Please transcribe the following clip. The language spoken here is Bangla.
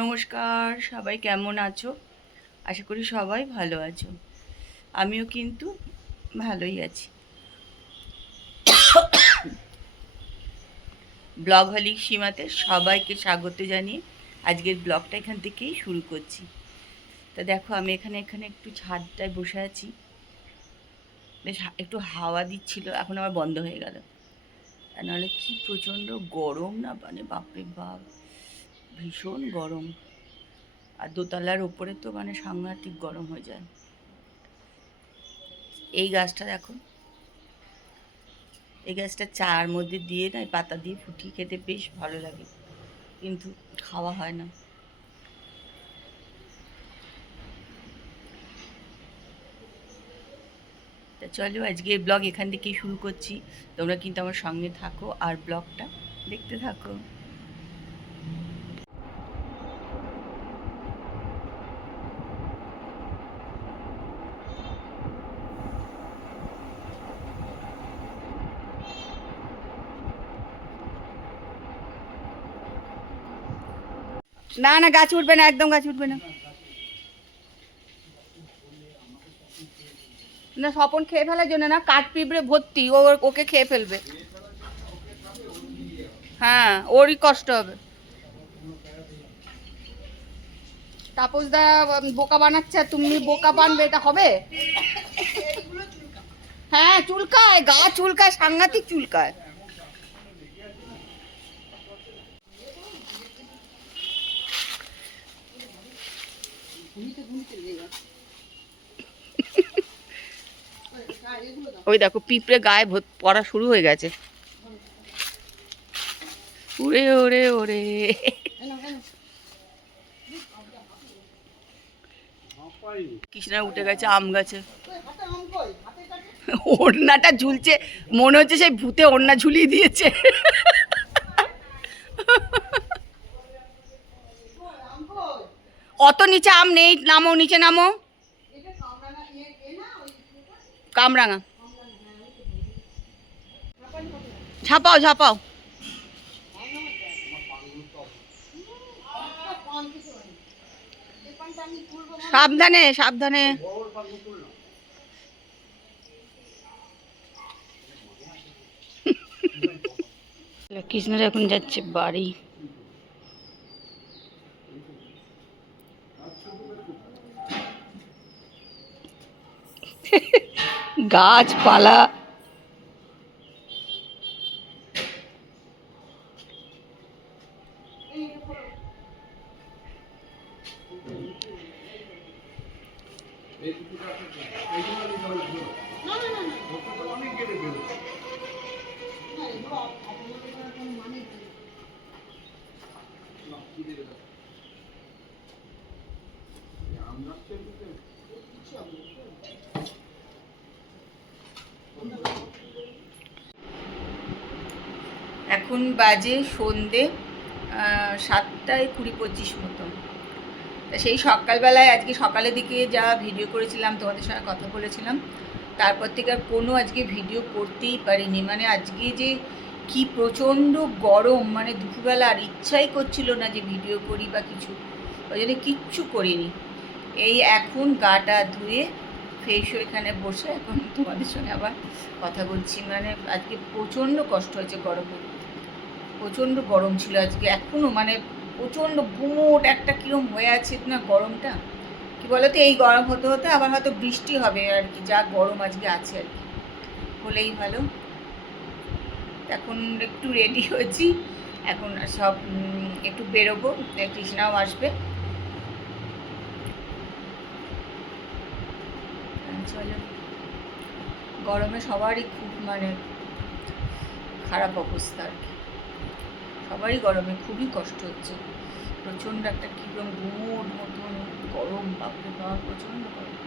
নমস্কার, সবাই কেমন আছো? আশা করি সবাই ভালো আছো। আমিও কিন্তু ভালোই আছি। ব্লগ হলিক সীমাতে সবাইকে স্বাগত জানিয়ে আজকের ব্লগটা এখান থেকেই শুরু করছি। তা দেখো, আমি এখানে একটু ছাদটায় বসে আছি। বেশ একটু হাওয়া দিচ্ছিল, এখন আবার বন্ধ হয়ে গেল। নাহলে কি প্রচণ্ড গরম না, মানে বাপরে বাপ, ভীষণ গরম। আর দোতলার ওপরে তো মানে সাংঘাতিক গরম হয়ে যায়। এই গাছটা দেখো, এই গাছটা চার মধ্যে দিয়ে না পাতা দিয়ে ফুটিয়ে খেতে বেশ ভালো লাগে, কিন্তু খাওয়া হয় না। তা চলো, আজকের ব্লগ এখান থেকেই শুরু করছি। তোমরা কিন্তু আমার সঙ্গে থাকো আর ব্লগটা দেখতে থাকো। না না, গাছ উঠবে না, একদম গাছ উঠবে না। না, স্বপন খেয়ে ফেলার জন্য না, কাঠ পিঁপড়ে ভর্তি, ওকে খেয়ে ফেলবে। হ্যাঁ, ওরই কষ্ট হবে। তাপসদা বোকা বানাচ্ছে, তুমি বোকা বানবে, এটা হবে? হ্যাঁ, চুলকায়, গা চুলকায়, সাংঘাতিক চুলকায়। ওই দেখো, পিঁপড়ে গায়ে পড়া শুরু হয়ে গেছে। ওরে ওরে ওরে, কৃষ্ণা উঠে গেছে আম গাছে। ওড়নাটা ঝুলছে, মনে হচ্ছে সেই ভূতে ওড়না ঝুলিয়ে দিয়েছে। অত নিচে আম নেই, নামো নিচে নামো। কামরাঙা, ঝাপাও ঝাপাও। সাবধানে সাবধানে। কৃষ্ণরা এখন যাচ্ছে বাড়ি। গাছপালা, এখন বাজে সন্ধে 7:20 মতো। তা সেই সকালবেলায়, আজকে সকালের দিকে যা ভিডিও করেছিলাম, তোমাদের সঙ্গে কথা বলেছিলাম, তারপর থেকে আর কোনো আজকে ভিডিও করতেই পারিনি। মানে আজকে যে কি প্রচণ্ড গরম, মানে দুপুরবেলা আর ইচ্ছাই করছিল না যে ভিডিও করি বা কিছু, ওই জন্য কিচ্ছু করিনি। এই এখন গাটা ধুয়ে ফ্রেশ হয়ে এখানে বসে এখন তোমাদের সঙ্গে আবার কথা বলছি। মানে আজকে প্রচণ্ড কষ্ট হয়েছে গরমে, প্রচণ্ড গরম ছিল আজকে। এখনও মানে প্রচণ্ড গুমোট একটা কীরকম হয়ে আছে না গরমটা। কি বলতো, এই গরম হতে হতে আবার হয়তো বৃষ্টি হবে আর কি, যা গরম আজকে আছে আর কি, হলেই ভালো। এখন একটু রেডি হয়েছি, এখন সব একটু বেরোবো, কৃষ্ণাও আসবে। চলো, গরমে সবারই খুব মানে খারাপ অবস্থা আর কি, সবারই গরমে খুবই কষ্ট হচ্ছে। প্রচণ্ড একটা কীরকম গুমোট মতন গরম, বাপরে বাপ, প্রচণ্ড গরম।